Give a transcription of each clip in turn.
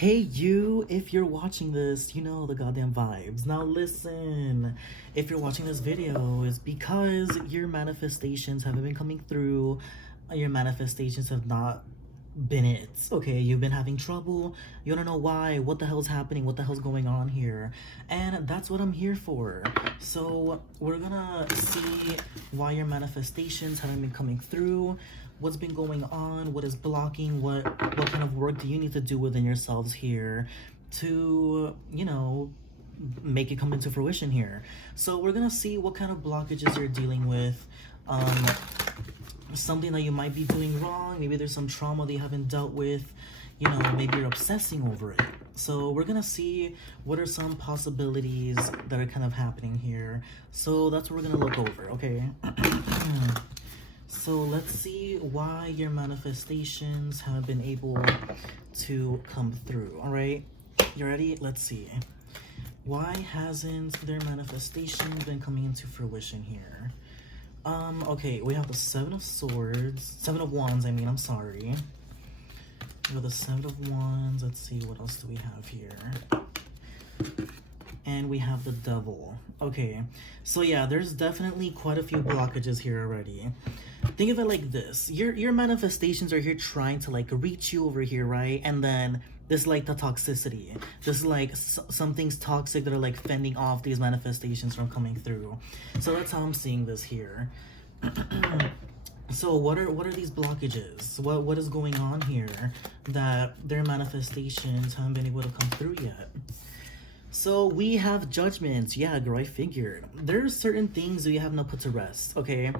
Hey you, if you're watching this, you know the goddamn vibes. Now listen, if you're watching this video, it's because your manifestations haven't been coming through. Your manifestations have not been it. Okay, you've been having trouble. You don't know why. What the hell's happening? What the hell's going on here? And that's what I'm here for. So we're gonna see why your manifestations haven't been coming through. What's been going on? What is blocking? What kind of work do you need to do within yourselves here to, make it come into fruition here? So we're gonna see what kind of blockages you're dealing with. Something that you might be doing wrong. Maybe there's some trauma that you haven't dealt with. Maybe you're obsessing over it. So we're gonna see what are some possibilities that are kind of happening here. So that's what we're gonna look over, okay? So let's see why your manifestations have been able to come through, all right? You ready? Let's see. Why hasn't their manifestation been coming into fruition here? Okay, we have the Seven of Swords, Seven of Wands, I'm sorry. We have the Seven of Wands. Let's see, what else do we have here? And we have the Devil. Okay, so yeah, there's definitely quite a few blockages here already. Think of it like this. Your manifestations are here trying to like reach you over here, right? And then this like the toxicity. This is like some things toxic that are like fending off these manifestations from coming through. So that's how I'm seeing this here. So what are these blockages? What is going on here that their manifestations haven't been able to come through yet? So we have judgments. Yeah, girl, I figured. There are certain things that you have not put to rest, okay?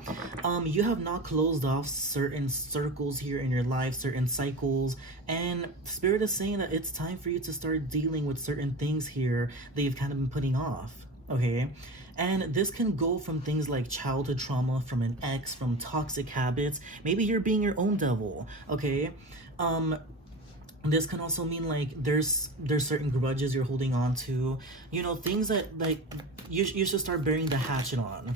You have not closed off certain circles here in your life, certain cycles, and Spirit is saying that it's time for you to start dealing with certain things here that you've kind of been putting off, okay? And this can go from things like childhood trauma, from an ex, from toxic habits. Maybe you're being your own devil, okay? This can also mean like there's certain grudges you're holding on to, things that like you should start burying the hatchet on.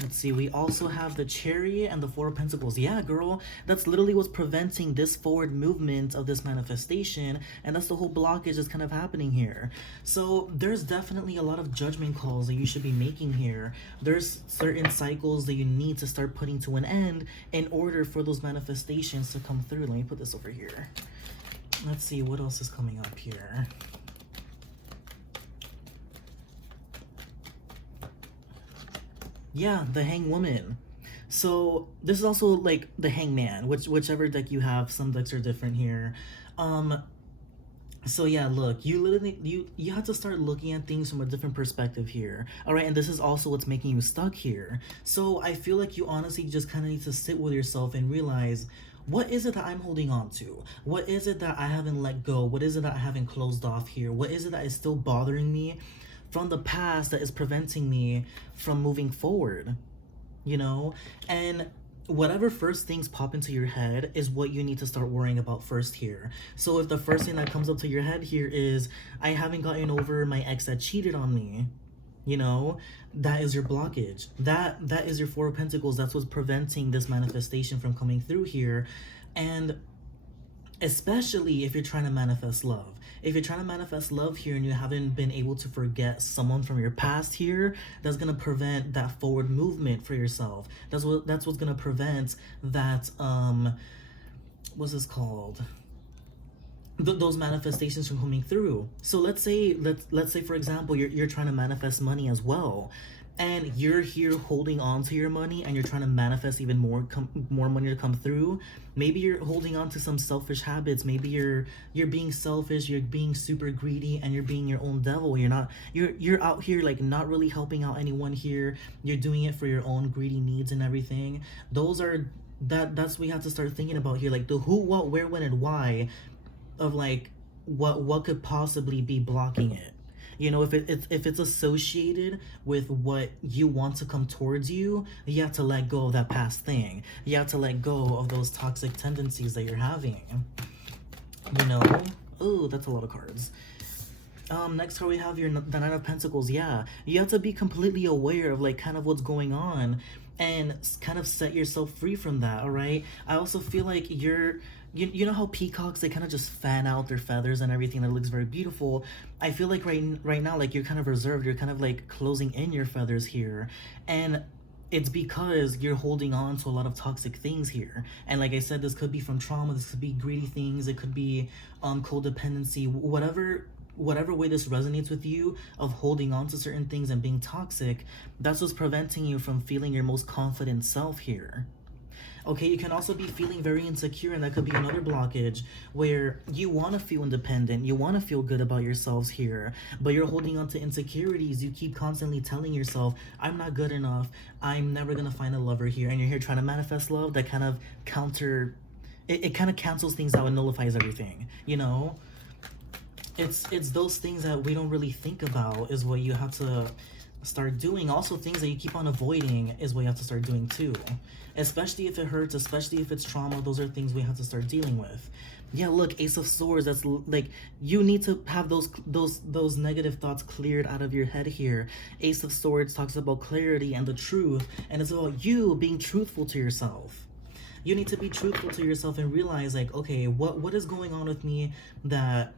Let's see, we also have the Chariot and the Four of Pentacles. Yeah, girl, that's literally what's preventing this forward movement of this manifestation, and that's the whole blockage that's kind of happening here. So there's definitely a lot of judgment calls that you should be making here. There's certain cycles that you need to start putting to an end in order for those manifestations to come through. Let me put this over here. Let's see what else is coming up here. Yeah, the Hanged Woman. So this is also like the Hangman, whichever deck you have. Some decks are different here. So yeah, look, you literally you have to start looking at things from a different perspective here. All right, and this is also what's making you stuck here. So I feel like you honestly just kind of need to sit with yourself and realize, what is it that I'm holding on to? What is it that I haven't let go? What is it that I haven't closed off here? What is it that is still bothering me from the past that is preventing me from moving forward? And whatever first things pop into your head is what you need to start worrying about first here. So if the first thing that comes up to your head here is, I haven't gotten over my ex that cheated on me, that is your blockage. That is your Four of Pentacles. That's what's preventing this manifestation from coming through here. And especially if you're trying to manifest love. If you're trying to manifest love here and you haven't been able to forget someone from your past here, that's going to prevent that forward movement for yourself. That's what's going to prevent that, what's this called? Those manifestations from coming through. So let's say for example, you're trying to manifest money as well, and you're here holding on to your money and you're trying to manifest even more money to come through. Maybe you're holding on to some selfish habits. Maybe you're being selfish, you're being super greedy, and you're being your own devil. You're out here like not really helping out anyone here. You're doing it for your own greedy needs and everything. That's what we have to start thinking about here, like the who, what, where, when, and why of like what could possibly be blocking it. If it's associated with what you want to come towards you, you have to let go of that past thing. You have to let go of those toxic tendencies that you're having. Oh, that's a lot of cards. Next card we have the Nine of Pentacles. Yeah, you have to be completely aware of like kind of what's going on and kind of set yourself free from that. All right, I also feel like you're you know how peacocks, they kind of just fan out their feathers and everything that looks very beautiful. I feel like right now, like, you're kind of reserved, you're kind of like closing in your feathers here, and it's because you're holding on to a lot of toxic things here. And like I said, this could be from trauma, this could be greedy things, it could be codependency, whatever way this resonates with you, of holding on to certain things and being toxic. That's what's preventing you from feeling your most confident self here. Okay, you can also be feeling very insecure, and that could be another blockage where you want to feel independent, you want to feel good about yourselves here, but you're holding on to insecurities. You keep constantly telling yourself, I'm not good enough, I'm never gonna find a lover here, and you're here trying to manifest love. That kind of it kind of cancels things out and nullifies everything, you know? It's those things that we don't really think about is what you have to start doing. Also, things that you keep on avoiding is what you have to start doing too. Especially if it hurts, especially if it's trauma, those are things we have to start dealing with. Yeah, look, Ace of Swords, that's like, you need to have those negative thoughts cleared out of your head here. Ace of Swords talks about clarity and the truth, and it's about you being truthful to yourself. You need to be truthful to yourself and realize, like, okay, what is going on with me that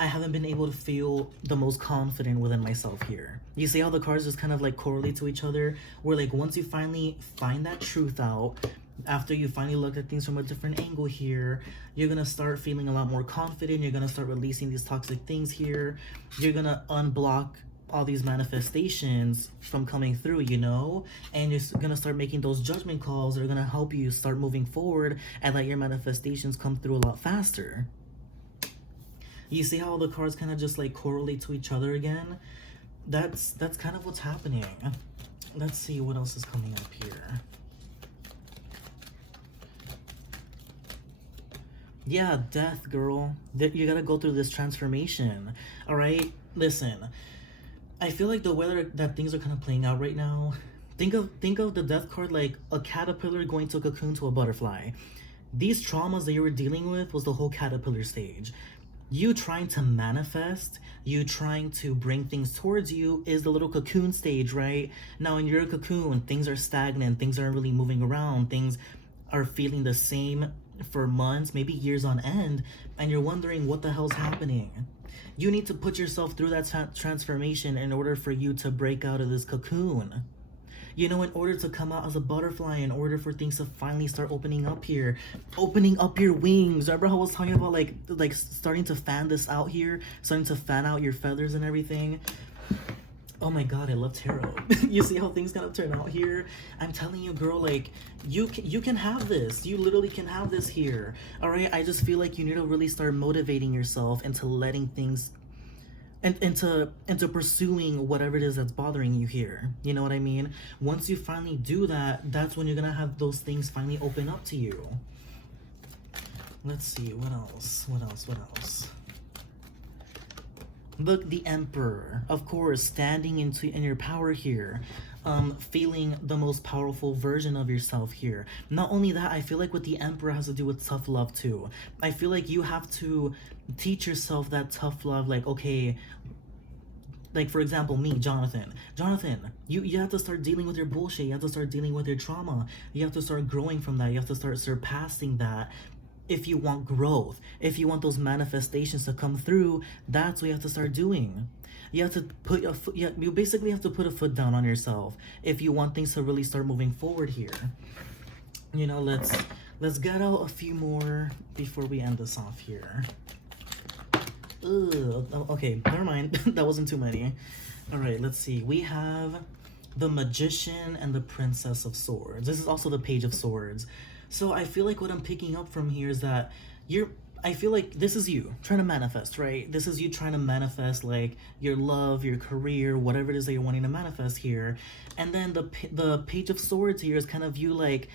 I haven't been able to feel the most confident within myself here. You see how the cards just kind of like correlate to each other? Where like once you finally find that truth out, after you finally look at things from a different angle here, you're gonna start feeling a lot more confident. You're gonna start releasing these toxic things here. You're gonna unblock all these manifestations from coming through, you know? And you're gonna start making those judgment calls that are gonna help you start moving forward and let your manifestations come through a lot faster. You see how the cards kind of just like correlate to each other again? That's kind of what's happening. Let's see what else is coming up here. Yeah, death, girl. You gotta go through this transformation. All right, listen. I feel like the way that things are kind of playing out right now. Think of the death card like a caterpillar going to a cocoon to a butterfly. These traumas that you were dealing with was the whole caterpillar stage. You trying to manifest, you trying to bring things towards you is the little cocoon stage, right? Now in your cocoon, things are stagnant, things aren't really moving around, things are feeling the same for months, maybe years on end, and you're wondering what the hell's happening. You need to put yourself through that transformation in order for you to break out of this cocoon. You know, in order to come out as a butterfly, in order for things to finally start opening up here, opening up your wings. Remember how I was talking about like starting to fan this out here, starting to fan out your feathers and everything? Oh my god, I love tarot. You see how things kind of turn out here? I'm telling you, girl, like, you can have this. You literally can have this here. All right, I just feel like you need to really start motivating yourself into letting things and into pursuing whatever it is that's bothering you here. You know what I mean? Once you finally do that, that's when you're gonna have those things finally open up to you. Let's see, what else? Look, the Emperor, of course, standing in your power here, feeling the most powerful version of yourself here. Not only that, I feel like with the Emperor has to do with tough love too. I feel like you have to teach yourself that tough love, like, okay, like for example, me, Jonathan, you have to start dealing with your bullshit, you have to start dealing with your trauma, you have to start growing from that, you have to start surpassing that. If you want growth, if you want those manifestations to come through, that's what you have to start doing. You have to put you basically have to put a foot down on yourself if you want things to really start moving forward here. You know, let's get out a few more before we end this off here. Ugh, okay, never mind. That wasn't too many. All right, let's see. We have the Magician and the Princess of Swords. This is also the Page of Swords. So I feel like what I'm picking up from here is that I feel like this is you trying to manifest, right? This is you trying to manifest like your love, your career, whatever it is that you're wanting to manifest here. And then the Page of Swords here is kind of you like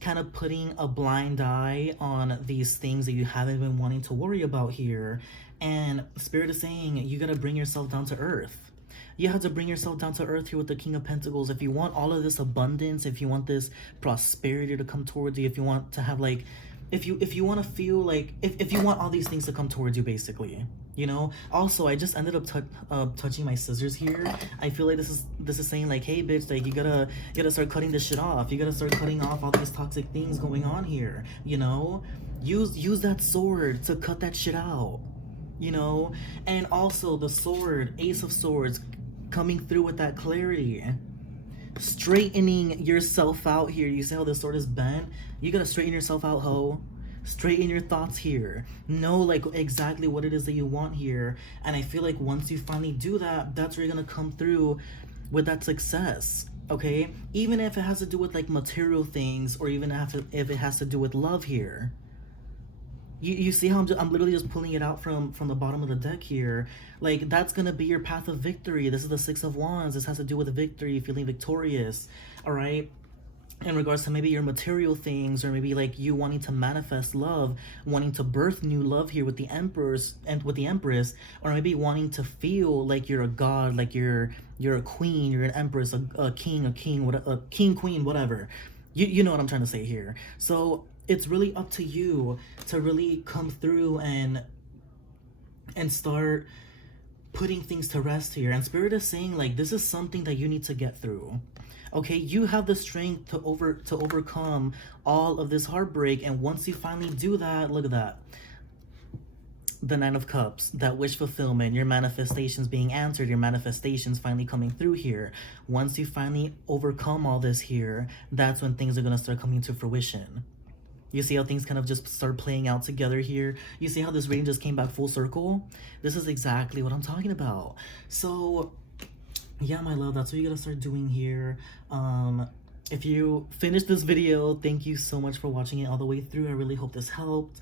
kind of putting a blind eye on these things that you haven't been wanting to worry about here. And Spirit is saying you got to bring yourself down to earth. You have to bring yourself down to earth here with the King of Pentacles. If you want all of this abundance, if you want this prosperity to come towards you, if you want to have like, if you want to feel like, if you want all these things to come towards you, basically, you know. Also, I just ended up touching my scissors here. I feel like this is saying like, hey bitch, like you gotta start cutting this shit off. You gotta start cutting off all these toxic things going on here, you know. Use that sword to cut that shit out, you know. And also the sword, Ace of Swords, coming through with that clarity, straightening yourself out here. You see how the sword is bent? You gotta straighten yourself out, ho. Straighten your thoughts here. Know like exactly what it is that you want here. And I feel like once you finally do that, that's where you're gonna come through with that success. Okay, even if it has to do with like material things, or even if it has to do with love here. You see how I'm literally just pulling it out from the bottom of the deck here. Like, that's gonna be your path of victory. This is the Six of Wands. This has to do with victory, feeling victorious. All right, in regards to maybe your material things, or maybe like you wanting to manifest love, wanting to birth new love here with the Empress, or maybe wanting to feel like you're a god, like you're a queen, you're an empress, a king, a king, queen, whatever. You know what I'm trying to say here. So it's really up to you to really come through and start putting things to rest here. And Spirit is saying like this is something that you need to get through. Okay, you have the strength to overcome all of this heartbreak, and once you finally do that, look at that. The Nine of Cups, that wish fulfillment, your manifestations being answered, your manifestations finally coming through here. Once you finally overcome all this here, that's when things are going to start coming to fruition. You see how things kind of just start playing out together here? You see how this reading just came back full circle? This is exactly what I'm talking about. So yeah, my love, that's what you gotta start doing here. If you finished this video, thank you so much for watching it all the way through. I really hope this helped.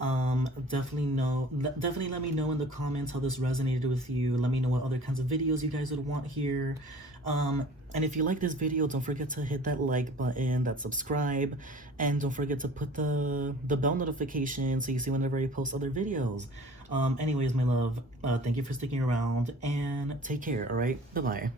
Definitely let me know in the comments how this resonated with you. Let me know what other kinds of videos you guys would want here. And if you like this video, don't forget to hit that like button, that subscribe, and don't forget to put the bell notification so you see whenever I post other videos. Anyways, my love, thank you for sticking around, and take care, all right? Bye-bye.